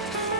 Thank you.